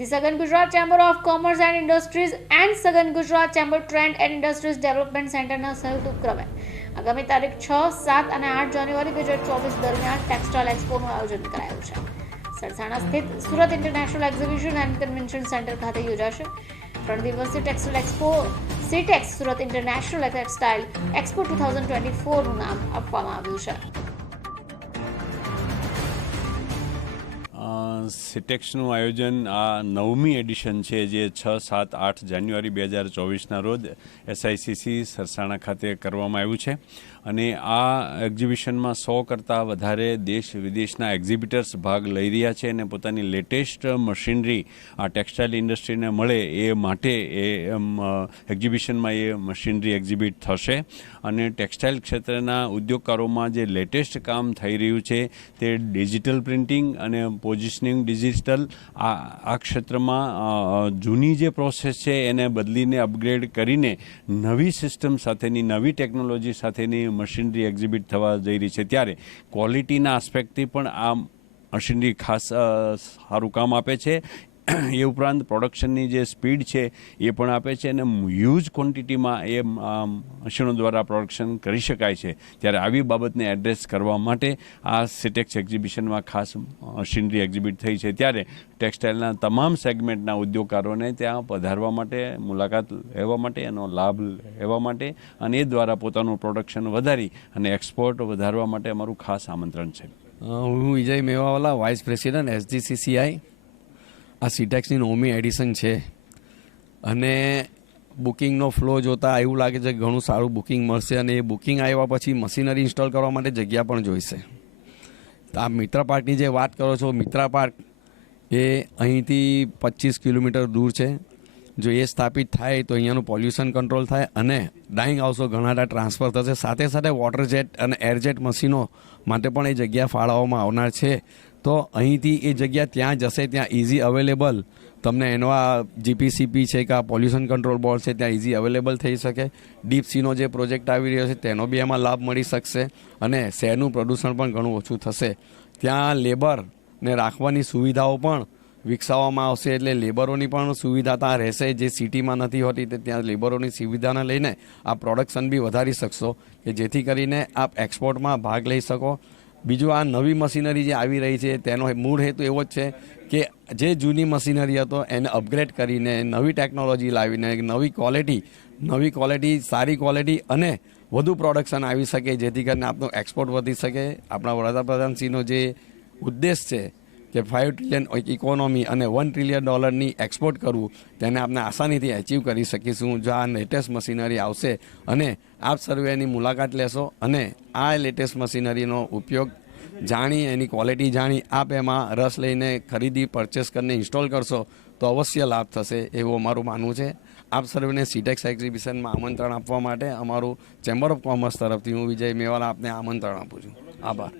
The Sagan Gujarat Chamber of Commerce and Industries and Sagan Gujarat Chamber Trend and Industries Development સેન્ટરના સંયુક્ત ઉપક્રમે આગામી તારીખ છ, સાત અને આઠ જાન્યુઆરી બે હજાર ચોવીસ દરમિયાન ટેક્સટાઇલ એક્સપોનું આયોજન કરાયું છે. સરસાણા સ્થિત Surat international exhibition and convention centre ખાતે યોજાશે. ત્રણ દિવસીય textile expo, Sitex Surat international textile expo two thousand twenty ફોરનું નામ આપવામાં આવ્યું છે. સિટેક્સનું આયોજન આ નવમી એડિશન છે જે છ, સાત, આઠ જાન્યુઆરી બે હજાર ચોવીસના રોજ એસઆઈસીસી સરસાણા ખાતે કરવામાં આવ્યું છે. અને આ એક્ઝિબિશનમાં સો કરતાં વધારે દેશ વિદેશના એક્ઝિબિટર્સ ભાગ લઈ રહ્યા છે અને પોતાની લેટેસ્ટ મશીનરી આ ટેક્સટાઇલ ઇન્ડસ્ટ્રીને મળે એ માટે એ એક્ઝિબિશનમાં એ મશીનરી એક્ઝિબિટ થશે. અને ટેક્સટાઇલ ક્ષેત્રના ઉદ્યોગકારોમાં જે લેટેસ્ટ કામ થઈ રહ્યું છે તે ડિજિટલ પ્રિન્ટિંગ અને પોઝિશનિંગ ડિજિટલ આ આ ક્ષેત્રમાં જૂની જે પ્રોસેસ છે એને બદલીને અપગ્રેડ કરીને નવી સિસ્ટમ સાથેની, નવી ટેકનોલોજી સાથેની મશીનરી એક્ઝિબિટ થવા જઈ રહી છે. ત્યારે ક્વોલિટીના આસ્પેક્ટથી પણ આ મશીનરી ખાસ સારું કામ આપે છે. એ ઉપરાંત પ્રોડક્શનની જે સ્પીડ છે, એ પણ આપે છે અને હ્યુજ ક્વોન્ટિટીમાં એ મશીનો દ્વારા પ્રોડક્શન કરી શકાય છે. ત્યારે આવી બાબતને એડ્રેસ કરવા માટે આ સિટેક્સ એક્ઝિબિશનમાં ખાસ મશીનરી એક્ઝિબિટ થઈ છે. ત્યારે ટેક્સટાઇલના તમામ સેગમેન્ટના ઉદ્યોગકારોને ત્યાં પધારવા માટે, મુલાકાત લેવા માટે એનો લાભ લેવા માટે અને એ દ્વારા પોતાનું પ્રોડક્શન વધારી અને એક્સપોર્ટ વધારવા માટે અમારું ખાસ આમંત્રણ છે. હું Vijay Mewawala vice president SGCCI આ સીટેક્સની નવમી એડિશન છે. અને બુકિંગનો ફ્લો જોતાં એવું લાગે છે ઘણું સારું બુકિંગ મળશે અને એ બુકિંગ આવ્યા પછી મશીનરી ઇન્સ્ટોલ કરવા માટે જગ્યા પણ જોઈશે. તો આ મિત્રા પાર્કની જે વાત કરો છો, મિત્રા પાર્ક એ અહીંથી પચીસ કિલોમીટર દૂર છે. જો એ સ્થાપિત થાય તો અહીંયાનું પોલ્યુશન કંટ્રોલ થાય અને ડાઇંગ હાઉસો ઘણા ટ્રાન્સફર થશે. સાથે સાથે વોટર જેટ અને એરજેટ મશીનો માટે પણ એ જગ્યા ફાળવવામાં આવનાર છે. તો અહીંથી એ જગ્યા ત્યાં જશે, ત્યાં ઇઝી અવેલેબલ તમને એનો આ જીપીસીપી છે કે આ પોલ્યુશન કંટ્રોલ બોર્ડ છે, ત્યાં ઇઝી અવેલેબલ થઈ શકે. ડીપ સીનો જે પ્રોજેક્ટ આવી રહ્યો છે, તેનો બી એમાં લાભ મળી શકશે અને શહેરનું પ્રદૂષણ પણ ઘણું ઓછું થશે. ત્યાં લેબરને રાખવાની સુવિધાઓ પણ વિકસાવવામાં આવશે, એટલે લેબરોની પણ સુવિધા ત્યાં રહેશે. જે સિટીમાં નથી હોતી, તે ત્યાં લેબરોની સુવિધાને લઈને આ પ્રોડક્શન બી વધારી શકશો, કે જેથી કરીને આપ એક્સપોર્ટમાં ભાગ લઈ શકો. બીજું આ નવી મશીનરી જે આવી રહી છે, તેનો મૂળ હેતુ એવો જ છે કે જે જૂની મશીનરી હતો, એને અપગ્રેડ કરીને નવી ટેકનોલોજી લાવીને નવી ક્વોલિટી નવી ક્વોલિટી સારી ક્વોલિટી અને વધુ પ્રોડક્શન આવી શકે, જેથી કરીને આપનો એક્સપોર્ટ વધી શકે. આપણા વડાપ્રધાનશ્રીનો જે ઉદ્દેશ છે કે ફાઇવ ટ્રિલિયન ઇકોનોમી અને વન ટ્રિલિયન ડોલરની એક્સપોર્ટ કરવું, તેને આપણે આસાનીથી અચીવ કરી શકીશું. જો આ લેટેસ્ટ મશીનરી આવશે અને આપ સર્વે એની મુલાકાત લેશો અને આ લેટેસ્ટ મશીનરીનો ઉપયોગ જાણી, એની ક્વોલિટી જાણી, આપ એમાં રસ લઈને ખરીદી પરચેસ કરીને ઇન્સ્ટોલ કરશો, તો અવશ્ય લાભ થશે એવું અમારું માનવું છે. આપ સર્વેને સીટેક્સ એક્ઝિબિશનમાં આમંત્રણ આપવા માટે અમારું ચેમ્બર ઓફ કોમર્સ તરફથી હું વિજય મેવાલા આપને આમંત્રણ આપું છું. આભાર.